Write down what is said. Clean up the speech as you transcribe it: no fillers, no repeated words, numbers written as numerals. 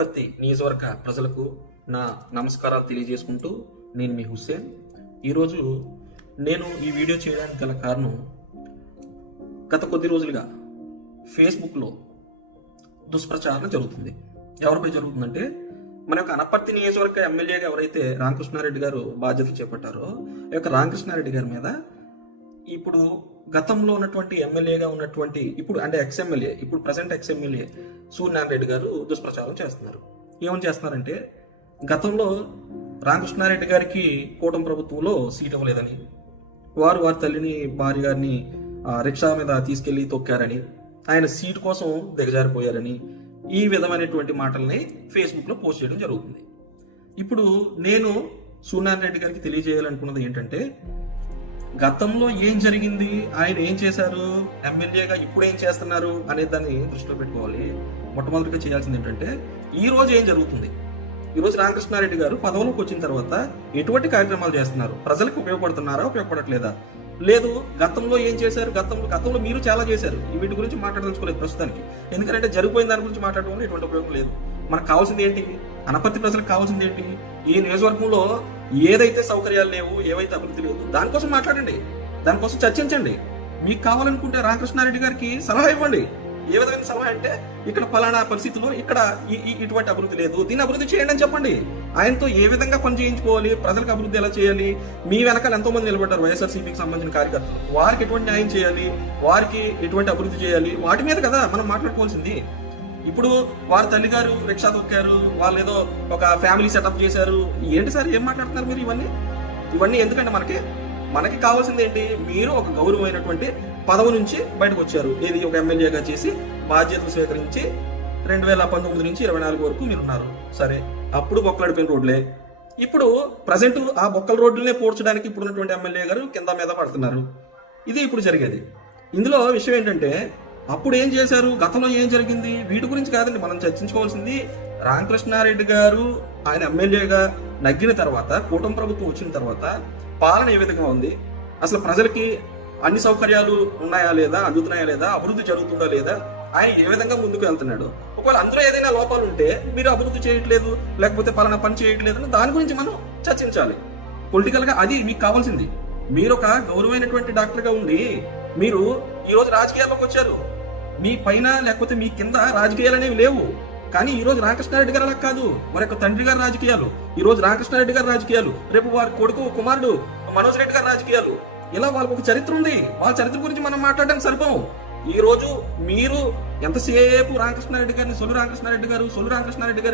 ప్రతి నియోజకవర్గ ప్రజలకు నా నమస్కారాలు తెలియజేసుకుంటూ నేను మీ హుస్సేన్. ఈరోజు నేను ఈ వీడియో చేయడానికి గల కారణం, గత కొద్ది రోజులుగా ఫేస్బుక్లో దుష్ప్రచారం జరుగుతుంది. ఎవరిపై జరుగుతుందంటే, మన యొక్క అనపర్తి నియోజకవర్గ ఎమ్మెల్యేగా ఎవరైతే రామకృష్ణారెడ్డి గారు బాధ్యతలు చేపట్టారో, ఈ యొక్క రామకృష్ణారెడ్డి గారి మీద ఇప్పుడు గతంలో ఉన్నటువంటి ఎమ్మెల్యేగా ఉన్నటువంటి ఇప్పుడు అంటే ఎక్స్ఎమ్మెల్యే ఇప్పుడు ప్రజెంట్ ఎక్స్ఎమ్మెల్యే సూర్యనారాయణ రెడ్డి గారు దుష్ప్రచారం చేస్తున్నారు. ఏమని చేస్తున్నారంటే, గతంలో రామకృష్ణారెడ్డి గారికి కూటమి ప్రభుత్వంలో సీట్ ఇవ్వలేదని, వారి తల్లిని భార్య గారిని రిక్షా మీద తీసుకెళ్లి తొక్కారని, ఆయన సీట్ కోసం దిగజారిపోయారని, ఈ విధమైనటువంటి మాటల్ని ఫేస్బుక్లో పోస్ట్ చేయడం జరుగుతుంది. ఇప్పుడు నేను సూర్యనారాయణ రెడ్డి గారికి తెలియజేయాలనుకున్నది ఏంటంటే, గతంలో ఏం జరిగింది, ఆయన ఏం చేశారు, ఎమ్మెల్యేగా ఇప్పుడు ఏం చేస్తున్నారు అనే దాన్ని దృష్టిలో పెట్టుకోవాలి. మొట్టమొదటిగా చేయాల్సింది ఏంటంటే, ఈ రోజు ఏం జరుగుతుంది, ఈ రోజు రామకృష్ణారెడ్డి గారు పదవిలోకి వచ్చిన తర్వాత ఎటువంటి కార్యక్రమాలు చేస్తున్నారు, ప్రజలకు ఉపయోగపడుతున్నారా, ఉపయోగపడట్లేదా, లేదు గతంలో ఏం చేశారు, గతంలో మీరు చాలా చేశారు. వీటి గురించి మాట్లాడదలుచుకోలేదు ప్రస్తుతానికి, ఎందుకంటే జరిగిపోయిన దాని గురించి మాట్లాడడం వల్ల ఎటువంటి ఉపయోగం లేదు. మనకు కావాల్సింది ఏంటి, అనపర్తి ప్రజలకు కావాల్సింది ఏంటి, ఈ నియోజకవర్గంలో ఏదైతే సౌకర్యాలు లేవు, ఏవైతే అభివృద్ధి లేదు, దానికోసం మాట్లాడండి, దానికోసం చర్చించండి. మీకు కావాలనుకుంటే రామకృష్ణారెడ్డి గారికి సలహా ఇవ్వండి. ఏ విధమైన సలహా అంటే, ఇక్కడ ఫలానా పరిస్థితుల్లో ఇక్కడ ఇటువంటి అభివృద్ధి లేదు, దీన్ని అభివృద్ధి చేయండి అని చెప్పండి. ఆయనతో ఏ విధంగా పని చేయించుకోవాలి, ప్రజలకు అభివృద్ధి ఎలా చేయాలి, మీ వెనకాల ఎంతో మంది నిలబడ్డారు వైఎస్ఆర్సీపీకి సంబంధించిన కార్యకర్తలు, వారికి ఎటువంటి న్యాయం చేయాలి, వారికి ఎటువంటి అభివృద్ధి చేయాలి, వాటి మీద కదా మనం మాట్లాడుకోవాల్సింది. ఇప్పుడు వారి తల్లిగారు రిక్షా తొక్కారు, వాళ్ళు ఏదో ఒక ఫ్యామిలీ సెటప్ చేశారు, ఏంటి సార్ ఏం మాట్లాడుతున్నారు మీరు? ఇవన్నీ ఎందుకంటే మనకి కావాల్సింది ఏంటి, మీరు ఒక గౌరవమైనటువంటి పదవి నుంచి బయటకు వచ్చారు, ఏది ఒక ఎమ్మెల్యేగా చేసి బాధ్యతలు స్వీకరించి 2019 నుంచి 24 వరకు మీరు ఉన్నారు. సరే, అప్పుడు బొక్కలడిపోయిన రోడ్లే, ఇప్పుడు ప్రజెంట్ ఆ బొక్కల రోడ్లనే పోడ్చడానికి ఇప్పుడు ఉన్నటువంటి ఎమ్మెల్యే గారు కింద మీద పడుతున్నారు. ఇది ఇప్పుడు జరిగేది. ఇందులో విషయం ఏంటంటే, అప్పుడు ఏం చేశారు, గతంలో ఏం జరిగింది, వీటి గురించి కాదండి మనం చర్చించుకోవాల్సింది. రామకృష్ణారెడ్డి గారు ఆయన ఎమ్మెల్యేగా నగ్గిన తర్వాత, కూటమి ప్రభుత్వం వచ్చిన తర్వాత పాలన ఏ విధంగా ఉంది, అసలు ప్రజలకి అన్ని సౌకర్యాలు ఉన్నాయా లేదా, అందుతున్నాయా లేదా, అభివృద్ధి జరుగుతుందా లేదా, ఆయన ఏ విధంగా ముందుకు వెళ్తున్నాడు, ఒకవేళ అందులో ఏదైనా లోపాలు ఉంటే మీరు అభివృద్ధి చేయట్లేదు, లేకపోతే పలానా పని చేయట్లేదు అని దాని గురించి మనం చర్చించాలి. పొలిటికల్ గా అది మీకు కావాల్సింది. మీరు ఒక గౌరవమైనటువంటి డాక్టర్గా ఉండి మీరు ఈ రోజు రాజకీయాల్లోకి వచ్చారు. మీ పైన లేకపోతే మీ కింద రాజకీయాలు అనేవి లేవు. కానీ ఈ రోజు రామకృష్ణారెడ్డి గారు అలా కాదు, మరి యొక్క తండ్రి గారి రాజకీయాలు, ఈ రోజు రామకృష్ణారెడ్డి గారి రాజకీయాలు, రేపు వారి కొడుకు కుమారుడు మనోజ్ రెడ్డి గారి రాజకీయాలు, ఇలా వాళ్ళకు ఒక చరిత్ర ఉంది. వాళ్ళ చరిత్ర గురించి మనం మాట్లాడడానికి సరిపోం. ఈ రోజు మీరు ఎంతసేపు సొల్లు రామకృష్ణారెడ్డి గారు